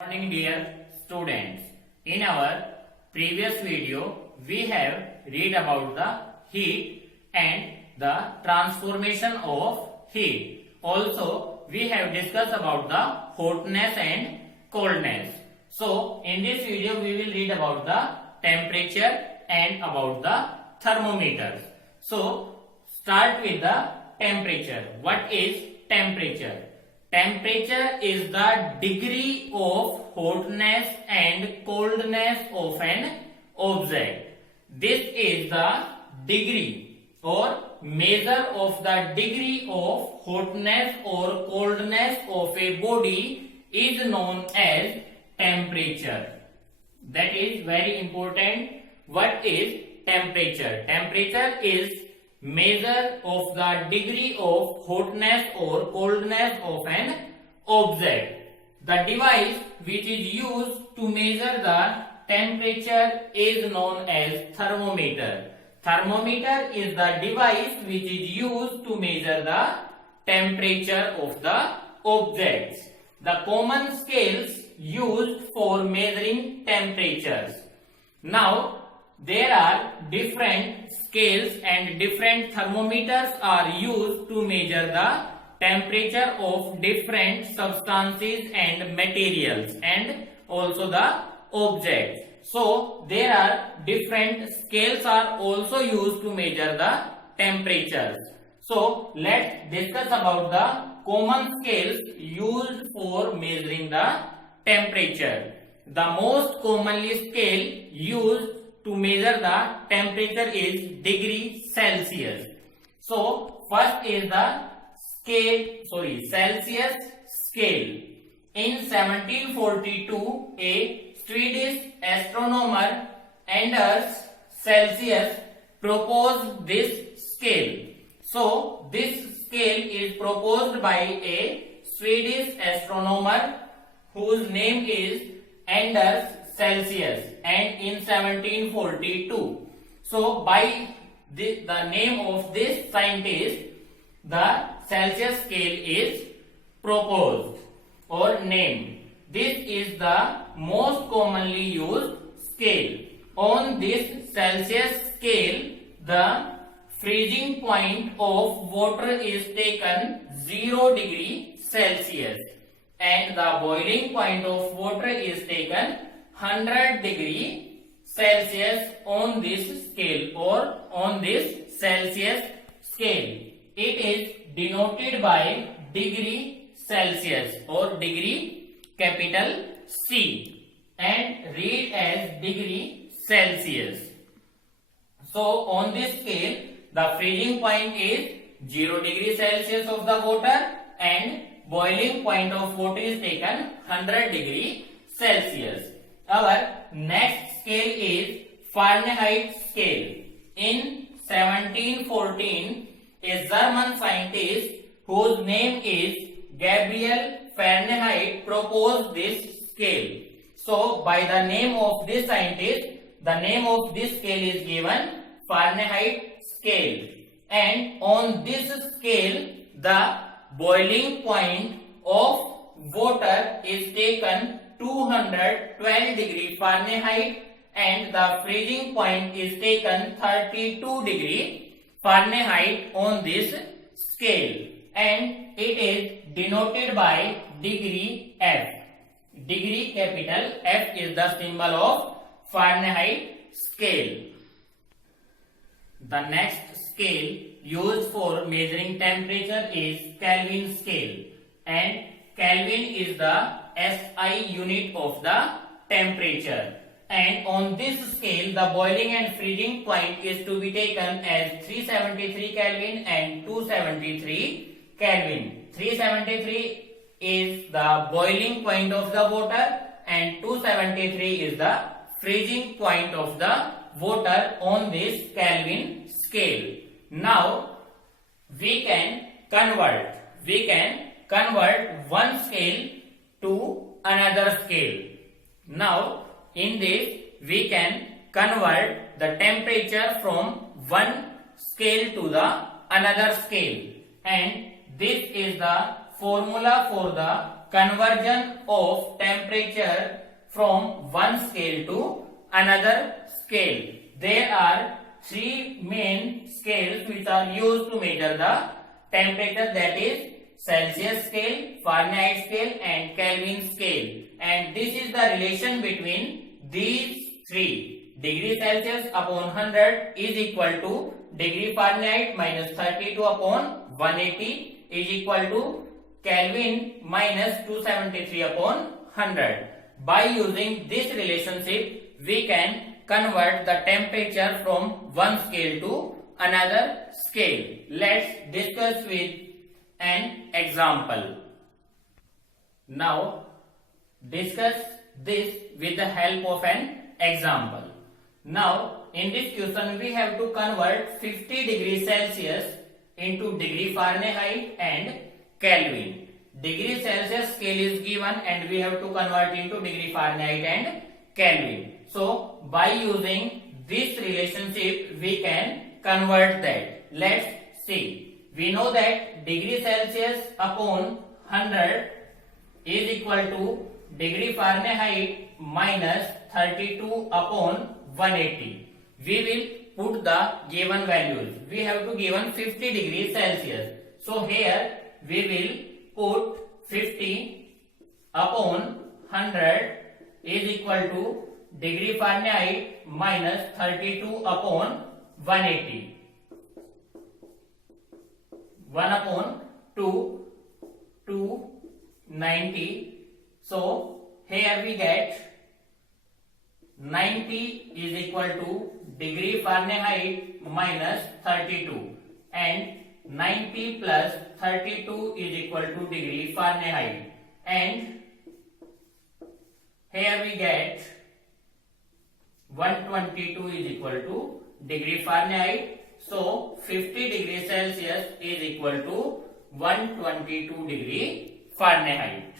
Morning dear students. In our previous video we have read about the heat and the transformation of heat. Also we have discussed about the hotness and coldness. So in this video we will read about the temperature and about the thermometers. So start with the temperature. What is temperature? Temperature is the degree of hotness and coldness of an object. This is the degree or measure of the degree of hotness or coldness of a body is known as temperature. That is very important. What is temperature? Temperature is measure of the degree of hotness or coldness of an object. The device which is used to measure the temperature is known as thermometer. Thermometer is the device which is used to measure the temperature of the objects. The common scales used for measuring temperatures. Now, there are different scales and different thermometers are used to measure the temperature of different substances and materials and also the objects. So there are different scales are also used to measure the temperatures. So let's discuss about the common scales used for measuring the temperature. The most commonly scale used to measure the temperature is degree Celsius. So first is the Celsius scale. In 1742, a Swedish astronomer Anders Celsius proposed this scale. So this scale is proposed by a Swedish astronomer whose name is Anders Celsius, and in 1742. So by the name of this scientist, the Celsius scale is proposed or named. This is the most commonly used scale. On this Celsius scale, the freezing point of water is taken 0 degree Celsius and the boiling point of water is taken 100 degree Celsius on this scale or on this Celsius scale. It is denoted by degree Celsius or degree capital C and read as degree Celsius. So on this scale, the freezing point is 0 degree Celsius of the water and boiling point of water is taken 100 degree Celsius. Our next scale is Fahrenheit scale. In 1714, a German scientist whose name is Gabriel Fahrenheit proposed this scale. So, by the name of this scientist, the name of this scale is given Fahrenheit scale. And on this scale, the boiling point of water is taken 212 degree Fahrenheit and the freezing point is taken 32 degree Fahrenheit on this scale, and it is denoted by degree F. Degree capital F is the symbol of Fahrenheit scale. The next scale used for measuring temperature is Kelvin scale, and Kelvin is the SI unit of the temperature, and on this scale the boiling and freezing point is to be taken as 373 Kelvin and 273 Kelvin. 373 is the boiling point of the water and 273 is the freezing point of the water on this Kelvin scale. Now we can convert one scale to another scale. Now in this we can convert the temperature from one scale to the another scale, and this is the formula for the conversion of temperature from one scale to another scale. There are three main scales which are used to measure the temperature, that is Celsius scale, Fahrenheit scale and Kelvin scale. And this is the relation between these three. Degree Celsius upon 100 is equal to degree Fahrenheit minus 32 upon 180 is equal to Kelvin minus 273 upon 100. By using this relationship, we can convert the temperature from one scale to another scale. Let's discuss with an example. Now, discuss this with the help of an example. Now, in this question, we have to convert 50 degrees Celsius into degree Fahrenheit and Kelvin. Degree Celsius scale is given and we have to convert into degree Fahrenheit and Kelvin. So, by using this relationship, we can convert that. Let's see. We know that degree Celsius upon 100 is equal to degree Fahrenheit minus 32 upon 180. We will put the given values. We have to given 50 degrees Celsius. So here we will put 50 upon 100 is equal to degree Fahrenheit minus 32 upon 180. 1 upon 2, 290. So here we get 90 is equal to degree Fahrenheit minus 32 and 90 plus 32 is equal to degree Fahrenheit, and here we get 122 is equal to degree Fahrenheit. So 50 degrees Celsius is equal to 122 degree Fahrenheit.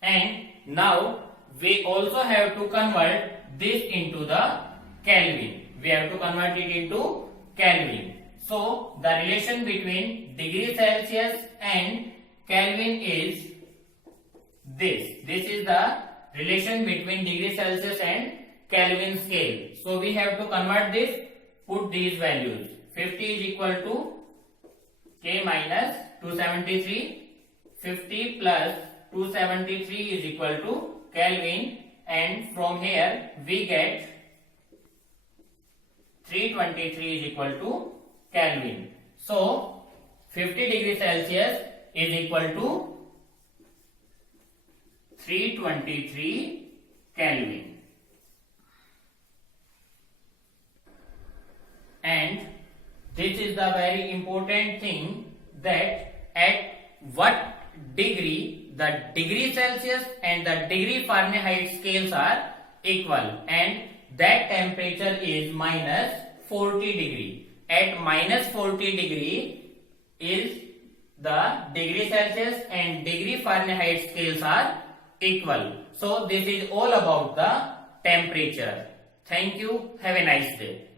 And now we also have to convert this into the Kelvin. We have to convert it into Kelvin. So the relation between degree Celsius and Kelvin is this. This is the relation between degree Celsius and Kelvin scale. So we have to convert this, put these values. 50 is equal to K minus 273. 50 plus 273 is equal to Kelvin, and from here we get 323 is equal to Kelvin. So 50 degrees Celsius is equal to 323 Kelvin. And this is the very important thing, that at what degree the degree Celsius and the degree Fahrenheit scales are equal, and that temperature is minus 40 degree. At minus 40 degree is the degree Celsius and degree Fahrenheit scales are equal. So this is all about the temperature. Thank you. Have a nice day.